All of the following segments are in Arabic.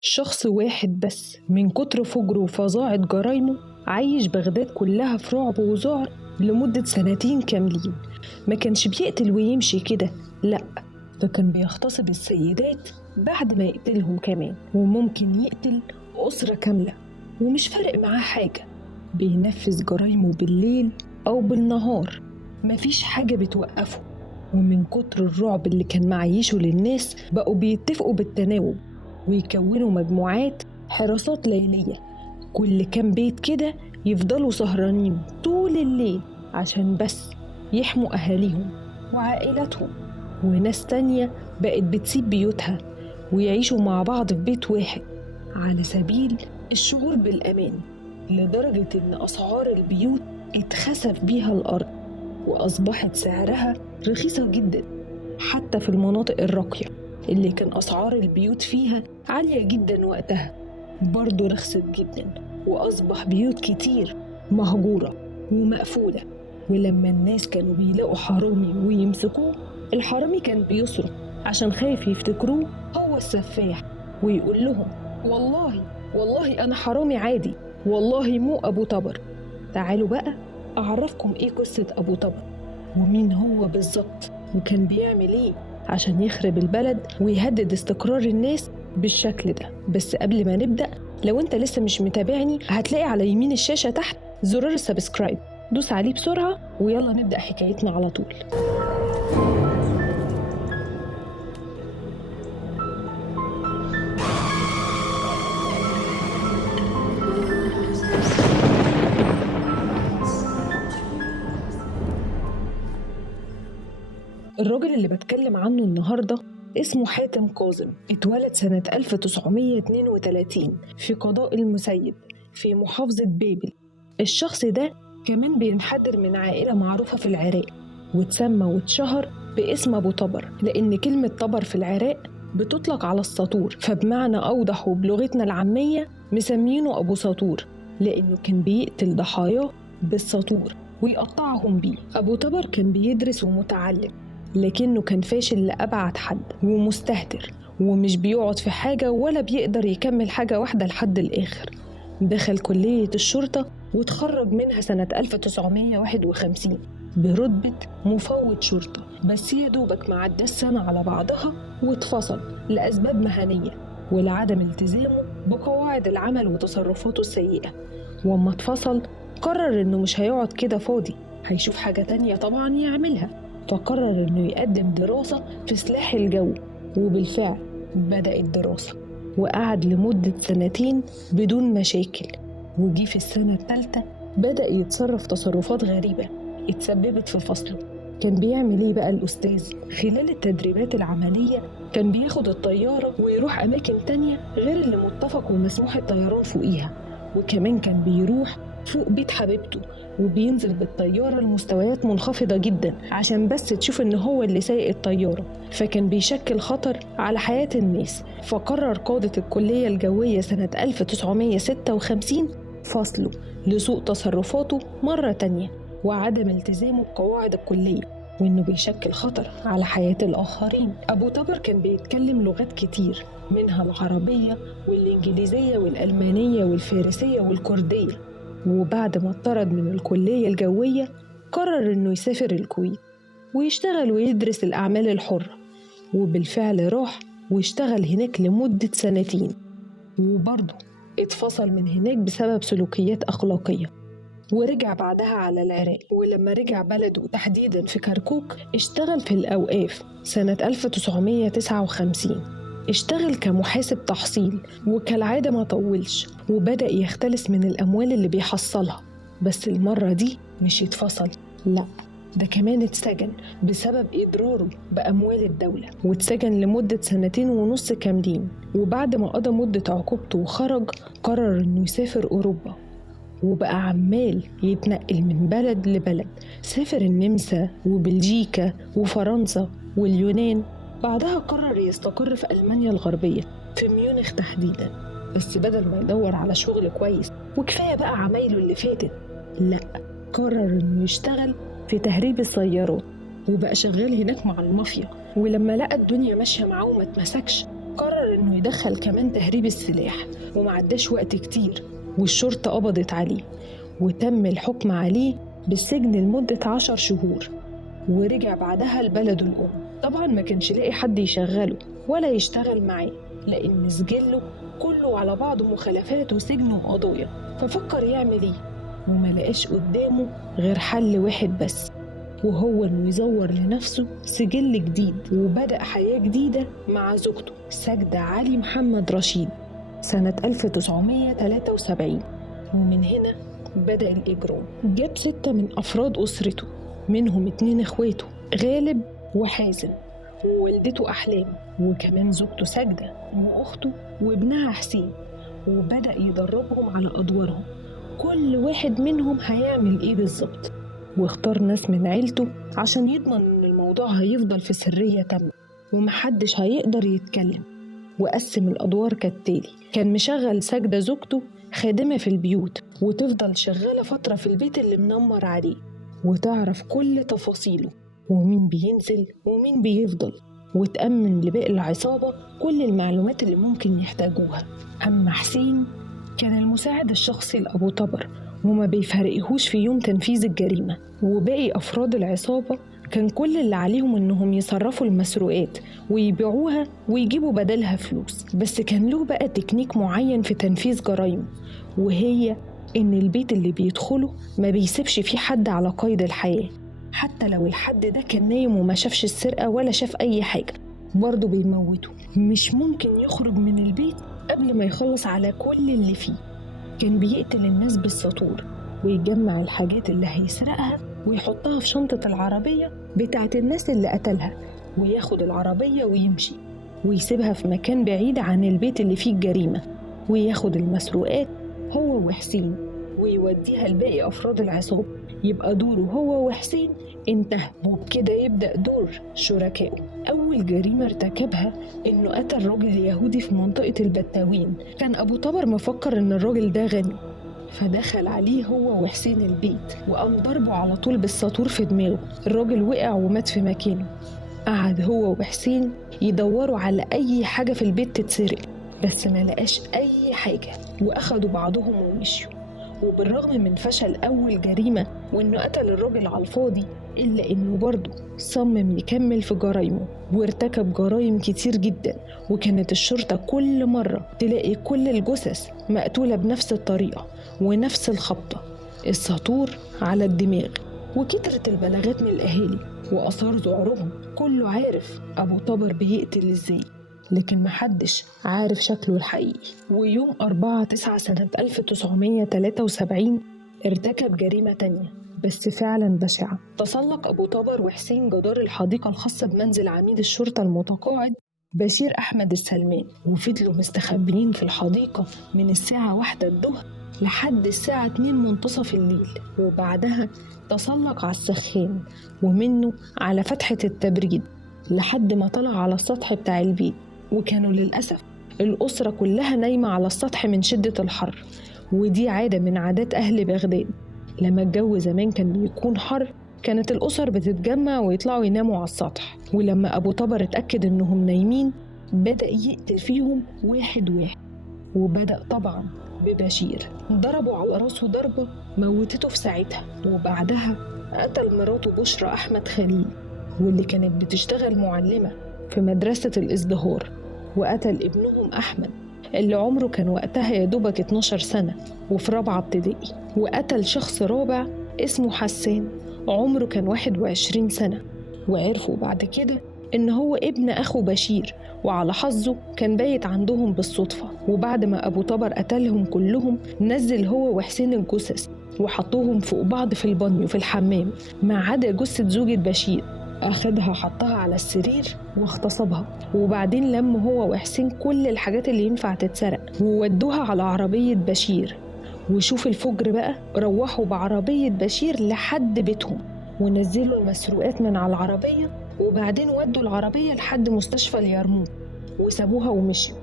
شخص واحد بس من كتر فجره وفظاعة جرايمه عايش بغداد كلها في رعب وذعر لمدة 2 كاملين. ما كانش بيقتل ويمشي كده، لأ، ده كان بيغتصب السيدات بعد ما يقتلهم كمان، وممكن يقتل أسرة كاملة ومش فارق معاه حاجة. بينفذ جرايمه بالليل أو بالنهار، مفيش حاجة بتوقفه. ومن كتر الرعب اللي كان معيشه للناس بقوا بيتفقوا بالتناوب ويكونوا مجموعات حراسات ليلية. كل كام بيت كده يفضلوا سهرانين طول الليل عشان بس يحموا أهاليهم وعائلاتهم. وناس تانية بقت بتسيب بيوتها ويعيشوا مع بعض في بيت واحد على سبيل الشعور بالأمان، لدرجة إن أسعار البيوت اتخسف بيها الأرض وأصبحت سعرها رخيصة جدا، حتى في المناطق الراقية اللي كان أسعار البيوت فيها عالية جدا وقتها برضو رخصت جدا، وأصبح بيوت كتير مهجورة ومقفولة. ولما الناس كانوا بيلاقوا حرامي ويمسكوه، الحرامي كان بيصرخ عشان خايف يفتكروه هو السفاح، ويقول لهم والله أنا حرامي عادي، والله مو أبو طبر. تعالوا بقى أعرفكم إيه قصة أبو طبر ومين هو بالظبط، وكان بيعمل إيه عشان يخرب البلد ويهدد استقرار الناس بالشكل ده. بس قبل ما نبدأ، لو انت لسه مش متابعني، هتلاقي على يمين الشاشة تحت زرار السبسكرايب، دوس عليه بسرعة ويلا نبدأ حكايتنا على طول. الراجل اللي بتكلم عنه النهاردة اسمه حاتم كاظم، اتولد سنة 1932 في قضاء المسيب في محافظة بابل. الشخص ده كمان بينحدر من عائلة معروفة في العراق، واتسمى واتشهر باسم أبو طبر، لأن كلمة طبر في العراق بتطلق على السطور، فبمعنى أوضح وبلغتنا العامية مسمينه أبو سطور، لأنه كان بيقتل ضحاياه بالسطور ويقطعهم بيه. أبو طبر كان بيدرس ومتعلم، لكنه كان فاشل لأبعد حد ومستهتر، ومش بيقعد في حاجة ولا بيقدر يكمل حاجة واحدة لحد الآخر. دخل كلية الشرطة وتخرج منها سنة 1951 برتبة مفوض شرطة، بس يا دوبك ما عداش سنة على بعضها واتفصل لأسباب مهنية ولعدم التزامه بقواعد العمل وتصرفاته السيئة. وأما اتفصل قرر إنه مش هيقعد كده فاضي، هيشوف حاجة تانية طبعا يعملها، فقرر إنه يقدم دراسة في سلاح الجو. وبالفعل بدأ الدراسة وقعد لمدة 2 بدون مشاكل. وجي في السنة الثالثة بدأ يتصرف تصرفات غريبة اتسببت في فصله. كان بيعمل ايه بقى الأستاذ؟ خلال التدريبات العملية كان بياخد الطيارة ويروح أماكن تانية غير اللي متفق ومسموح الطيران فوقيها، وكمان كان بيروح فوق بيت حبيبته وبينزل بالطيارة لمستويات منخفضة جدا عشان بس تشوف إن هو اللي سايق الطيارة، فكان بيشكل خطر على حياة الناس. فقرر قادة الكلية الجوية سنة 1956 فصله لسوء تصرفاته مرة تانية وعدم التزامه بقواعد الكلية، وإنه بيشكل خطر على حياة الآخرين. أبو طبر كان بيتكلم لغات كتير، منها العربية والإنجليزية والألمانية والفارسية والكردية. وبعد ما اتطرد من الكلية الجوية قرر إنه يسافر الكويت ويشتغل ويدرس الأعمال الحرة، وبالفعل راح واشتغل هناك لمدة 2 وبرضه اتفصل من هناك بسبب سلوكيات أخلاقية، ورجع بعدها على العراق. ولما رجع بلده تحديداً في كركوك اشتغل في الأوقاف سنة 1959. اشتغل كمحاسب تحصيل، وكالعادة ما طولش وبدأ يختلس من الأموال اللي بيحصلها. بس المرة دي مش يتفصل، لأ، ده كمان اتسجن بسبب إضراره بأموال الدولة، واتسجن لمدة 2.5 كاملين. وبعد ما قضى مدة عقوبته وخرج قرر إنه يسافر أوروبا، وبقى عمال يتنقل من بلد لبلد. سافر النمسا وبلجيكا وفرنسا واليونان، بعدها قرر يستقر في ألمانيا الغربية في ميونخ تحديدا. بس بدل ما يدور على شغل كويس وكفاية بقى عمايله اللي فاتت، لأ، قرر إنه يشتغل في تهريب السيارات، وبقى شغال هناك مع المافيا. ولما لقى الدنيا ماشية معاه وما اتمسكش فقرر إنه يدخل كمان تهريب السلاح، ومعداش وقت كتير والشرطة قبضت عليه، وتم الحكم عليه بالسجن لمدة 10 شهور، ورجع بعدها لبلده الأم. طبعا ما كانش لاقي حد يشغله ولا يشتغل معاه، لأن سجله كله على بعضه مخالفات وسجن وقضايا. ففكر يعمل ايه، وما لقاش قدامه غير حل واحد بس، وهو انه يزور لنفسه سجل جديد، وبدأ حياة جديدة مع زوجته ساجدة علي محمد رشيد سنة 1973. ومن هنا بدأ الإجرام. جاب 6 من أفراد أسرته، منهم 2 إخواته غالب وحازم، ووالدته أحلام، وكمان زوجته ساجدة وأخته وابنها حسين، وبدأ يدربهم على أدوارهم، كل واحد منهم هيعمل إيه بالظبط، واختار ناس من عيلته عشان يضمن إن الموضوع هيفضل في سرية تامة ومحدش هيقدر يتكلم. وقسم الأدوار كالتالي: كان مشغل ساجدة زوجته خادمة في البيوت، وتفضل شغالة فترة في البيت اللي منمر عليه، وتعرف كل تفاصيله ومين بينزل ومين بيفضل، وتأمن لباقي العصابة كل المعلومات اللي ممكن يحتاجوها. أما حسين كان المساعد الشخصي لأبو طبر، وما بيفارقهوش في يوم تنفيذ الجريمة. وباقي أفراد العصابة كان كل اللي عليهم إنهم يصرفوا المسروقات ويبيعوها ويجيبوا بدلها فلوس. بس كان له بقى تكنيك معين في تنفيذ جرايمه، وهي إن البيت اللي بيدخله ما بيسيبش فيه حد على قيد الحياة، حتى لو الحد ده كان نايم وما شافش السرقة ولا شاف أي حاجة برضه بيموته. مش ممكن يخرج من البيت قبل ما يخلص على كل اللي فيه. كان بيقتل الناس بالسطور، ويجمع الحاجات اللي هيسرقها ويحطها في شنطة العربية بتاعت الناس اللي قتلها، وياخد العربية ويمشي ويسيبها في مكان بعيد عن البيت اللي فيه الجريمة، وياخد المسروقات هو وحسين ويوديها لباقي أفراد العصابة. يبقى دوره هو وحسين انتهى، وبكده يبدأ دور شركائه. أول جريمة ارتكبها إنه قتل راجل يهودي في منطقة البتاوين. كان أبو طبر مفكر إن الراجل ده غني، فدخل عليه هو وحسين البيت وقام ضربه على طول بالساطور في دماغه. الراجل وقع ومات في مكانه. قعد هو وحسين يدوروا على أي حاجة في البيت تتسرق، بس ما لقاش أي حاجة، وأخدوا بعضهم ومشيوا. وبالرغم من فشل أول جريمة وإنه قتل الراجل على الفاضي، إلا إنه برضه صمم يكمل في جرايمه، وارتكب جرايم كتير جدا. وكانت الشرطة كل مرة تلاقي كل الجثث مقتولة بنفس الطريقة ونفس الخبطة، الساطور على الدماغ. وكترت البلاغات من الأهالي وأثار ذعرهم، كله عارف أبو طبر بيقتل إزاي، لكن محدش عارف شكله الحقيقي. ويوم 4/9 سنة 1973 ارتكب جريمة تانية بس فعلا بشعة. تسلق أبو طبر وحسين جدار الحديقة الخاصة بمنزل عميد الشرطة المتقاعد بشير أحمد السلمان، وفضلوا مستخبيين في الحديقة من الساعة 1 الظهر لحد الساعة 2 منتصف الليل. وبعدها تسلق على السخان ومنه على فتحة التبريد لحد ما طلع على السطح بتاع البيت. وكانوا للأسف الأسرة كلها نايمة على السطح من شدة الحر، ودي عادة من عادات أهل بغداد. لما الجو زمان كان بيكون حر كانت الأسر بتتجمع ويطلعوا يناموا على السطح. ولما أبو طبر اتأكد إنهم نايمين بدأ يقتل فيهم واحد واحد، وبدأ طبعا ببشير. ضربوا على راسه ضربة موتته في ساعتها، وبعدها قتل مراته بشرى أحمد خليل واللي كانت بتشتغل معلمة في مدرسة الازدهار، وقتل ابنهم أحمد اللي عمره كان وقتها يدوبك 12 سنة وفي 4 ابتدائي، وقتل شخص رابع اسمه حسان عمره كان 21 سنة، وعرفوا بعد كده إن هو ابن أخو بشير، وعلى حظه كان بايت عندهم بالصدفة. وبعد ما أبو طبر قتلهم كلهم نزل هو وحسين الجثث وحطوهم فوق بعض في البانيو في الحمام، ما عدا جثة زوجة بشير. أخدها حطها على السرير واغتصبها، وبعدين لم هو وحسين كل الحاجات اللي ينفع تتسرق وودوها على عربية بشير. وشوف الفجر بقى، روحوا بعربية بشير لحد بيتهم ونزلوا المسروقات من على العربية، وبعدين ودوا العربية لحد مستشفى اليرموك وسابوها ومشوا.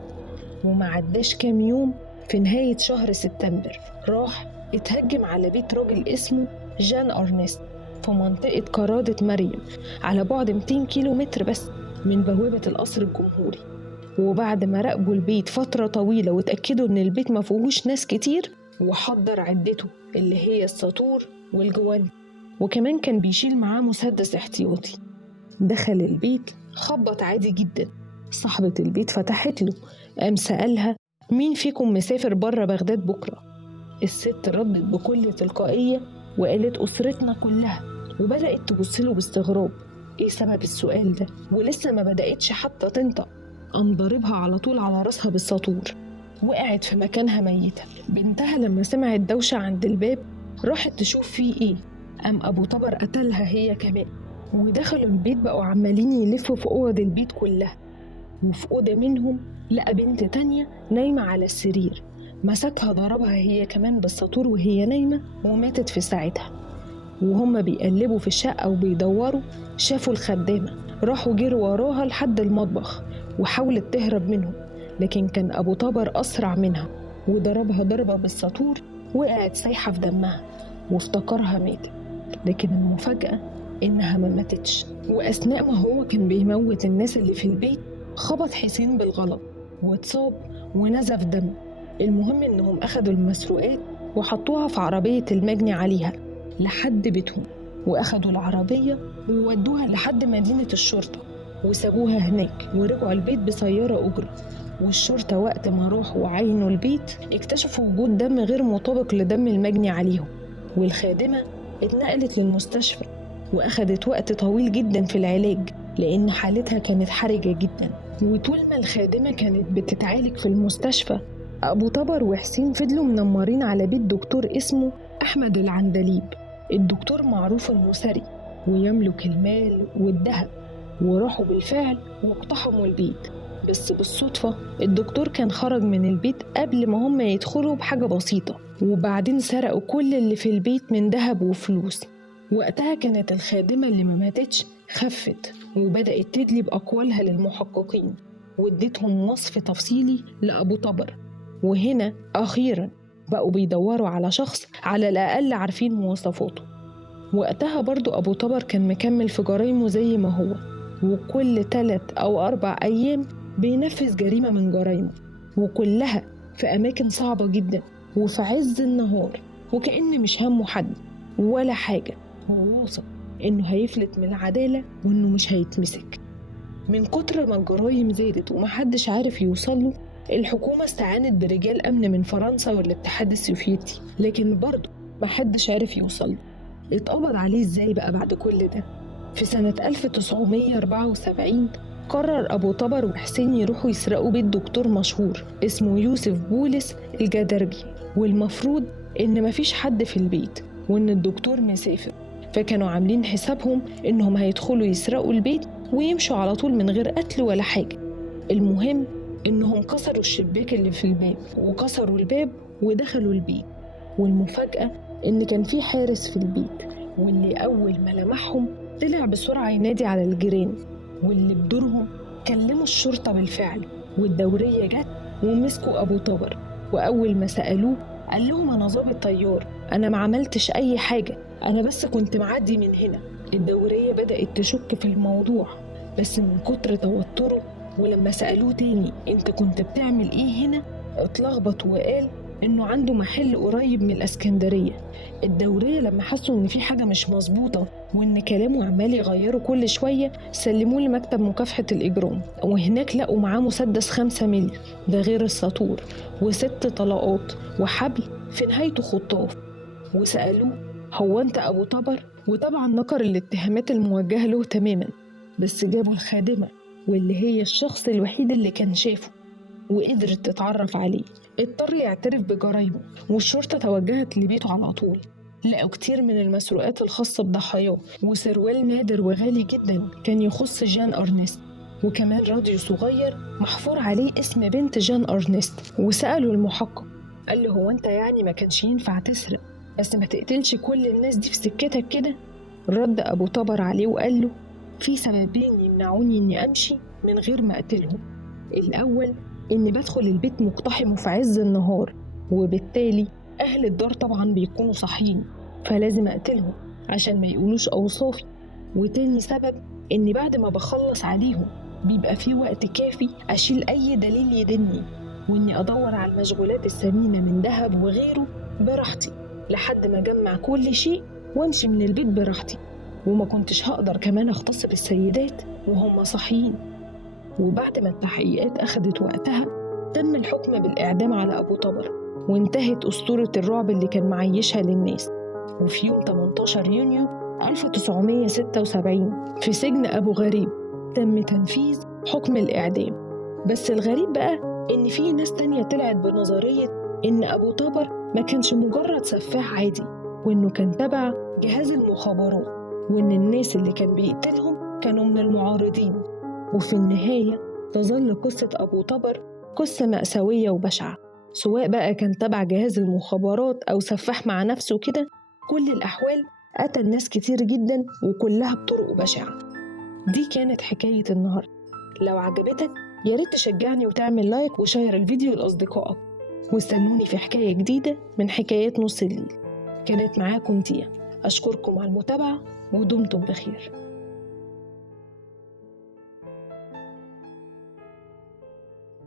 وما عداش كام يوم في نهاية شهر سبتمبر راح اتهجم على بيت راجل اسمه جان أرنست في منطقة قرادة مريم على بعد 200 كيلومتر بس من بوابة القصر الجمهوري. وبعد ما راقبوا البيت فترة طويلة وتأكدوا إن البيت ما فيهوش ناس كتير، وحضر عدته اللي هي الساطور والجوانتي، وكمان كان بيشيل معاه مسدس احتياطي. دخل البيت، خبط عادي جدا. صاحبة البيت فتحت له، قام سألها مين فيكم مسافر بره بغداد بكرة؟ الست ردت بكل تلقائية وقالت أسرتنا كلها، وبدأت تبصله باستغراب. إيه سبب السؤال ده؟ ولسه ما بدأتش حتى تنطق، قام ضربها على طول على راسها بالساطور، وقعت في مكانها ميتة. بنتها لما سمعت دوشة عند الباب راحت تشوف فيه إيه، قام أبو طبر قتلها هي كمان. ودخلوا البيت بقوا عمالين يلفوا في أوض البيت كلها، وفي أوضة منهم لقى بنت تانية نايمة على السرير، مسكها ضربها هي كمان بالساطور وهي نايمة وماتت في ساعتها. وهم بيقلبوا في الشقة وبيدوروا شافوا الخدامة، راحوا جروا وراها لحد المطبخ وحاولت تهرب منهم، لكن كان أبو طبر أسرع منها وضربها ضربة بالساطور، وقعت سايحة في دمها وافتكرها ماتت. لكن المفاجأة إنها ما ماتتش، وأثناء ما هو كان بيموت الناس اللي في البيت خبط حسين بالغلط واتصاب ونزف دم. المهم إنهم أخدوا المسروقات وحطوها في عربية المجني عليها لحد بيتهم، وأخدوا العربية وودوها لحد مدينة الشرطة وسابوها هناك، ورجعوا البيت بسيارة أجرة. والشرطة وقت ما راحوا وعينوا البيت اكتشفوا وجود دم غير مطابق لدم المجني عليهم، والخادمة اتنقلت للمستشفى وأخدت وقت طويل جدا في العلاج لأن حالتها كانت حرجة جدا. وطول ما الخادمة كانت بتتعالج في المستشفى، أبو طبر وحسين فضلوا منمرين على بيت دكتور اسمه أحمد العندليب. الدكتور معروف إنه ثري ويملك المال والذهب، وراحوا بالفعل واقتحموا البيت. بس بالصدفة الدكتور كان خرج من البيت قبل ما هم يدخلوا بحاجة بسيطة، وبعدين سرقوا كل اللي في البيت من ذهب وفلوس. وقتها كانت الخادمة اللي ما ماتتش خفت وبدأت تدلي بأقوالها للمحققين، وادتهم وصف تفصيلي لأبو طبر. وهنا أخيراً بقوا بيدوروا على شخص على الأقل عارفين مواصفاته. وقتها برضو أبو طبر كان مكمل في جرايمه زي ما هو، وكل 3 أو 4 أيام بينفذ جريمة من جرايمه، وكلها في أماكن صعبة جدا وفي عز النهار، وكأن مش همه حد ولا حاجة، وواثق إنه هيفلت من العدالة وإنه مش هيتمسك. من كتر ما الجرايم زادت ومحدش عارف يوصله، الحكومة استعانت برجال أمن من فرنسا والاتحاد السوفيتي، لكن برضه محدش عارف يوصله. اتقبض عليه ازاي بقى بعد كل ده؟ في سنة 1974 قرر أبو طبر وحسين يروحوا يسرقوا بيت دكتور مشهور اسمه يوسف بولس الجدرجي، والمفروض إن مفيش حد في البيت وإن الدكتور مسافر، فكانوا عاملين حسابهم إنهم هيدخلوا يسرقوا البيت ويمشوا على طول من غير قتل ولا حاجة. المهم إنهم كسروا الشباك اللي في الباب وكسروا الباب ودخلوا البيت، والمفاجأة إن كان في حارس في البيت، واللي أول ما لمحهم طلع بسرعة ينادي على الجيران، واللي بدورهم كلموا الشرطة بالفعل، والدورية جت ومسكوا أبو طبر. وأول ما سألوه قال لهم أنا ضابط طيار، أنا ما عملتش أي حاجة، أنا بس كنت معدي من هنا. الدورية بدأت تشك في الموضوع، بس من كتر توتره ولما سألوه تاني أنت كنت بتعمل إيه هنا اتلخبط وقال إنه عنده محل قريب من الإسكندرية. الدورية لما حسوا إن في حاجة مش مظبوطة وإن كلامه عمال يغيره كل شوية سلموه لمكتب مكافحة الإجرام، وهناك لقوا معاه مسدس 5 مللي، ده غير الساطور، و6 طلقات وحبل في نهايته خطاف. وسألوه هو أنت أبو طبر؟ وطبعا نكر الاتهامات الموجهة له تماما، بس جابوا الخادمة واللي هي الشخص الوحيد اللي كان شافه وقدرت تتعرف عليه. اضطر يعترف بجرايمه، والشرطة توجهت لبيته على طول. لقوا كتير من المسروقات الخاصة بضحاياه، وسروال نادر وغالي جدا كان يخص جان أرنست، وكمان راديو صغير محفور عليه اسم بنت جان أرنست. وسألوا المحقق قال له هو أنت يعني ما كانش ينفع تسرق بس ما تقتلش كل الناس دي في سكتك كده؟ رد أبو طبر عليه وقال له في سببين يمنعوني إني أمشي من غير ما أقتلهم. الأول إني بدخل البيت مقتحم في عز النهار، وبالتالي أهل الدار طبعا بيكونوا صاحيين، فلازم أقتلهم عشان ما يقولوش أوصافي. وتاني سبب إني بعد ما بخلص عليهم بيبقى فيه وقت كافي أشيل أي دليل يدني، وإني أدور على المشغولات الثمينة من ذهب وغيره براحتي لحد ما أجمع كل شيء وأمشي من البيت براحتي. وما كنتش هقدر كمان أغتصب السيدات وهم صاحيين. وبعد ما التحقيقات أخدت وقتها تم الحكم بالإعدام على أبو طبر، وانتهت أسطورة الرعب اللي كان معيشها للناس. وفي يوم 18 يونيو 1976 في سجن أبو غريب تم تنفيذ حكم الإعدام. بس الغريب بقى إن في ناس تانية طلعت بنظرية إن أبو طبر ما كانش مجرد سفاح عادي، وإنه كان تبع جهاز المخابرات، وإن الناس اللي كان بيقتلهم كانوا من المعارضين. وفي النهاية تظل قصة أبو طبر قصة مأساوية وبشعة، سواء بقى كان تبع جهاز المخابرات أو سفاح مع نفسه كده. كل الأحوال قتل ناس كتير جدا وكلها بطرق بشعة. دي كانت حكاية النهاردة. لو عجبتك ياريت تشجعني وتعمل لايك وشير الفيديو لأصدقائك، واستنوني في حكاية جديدة من حكايات نص الليل. كانت معاكم تيا، أشكركم على المتابعة ودمتم بخير.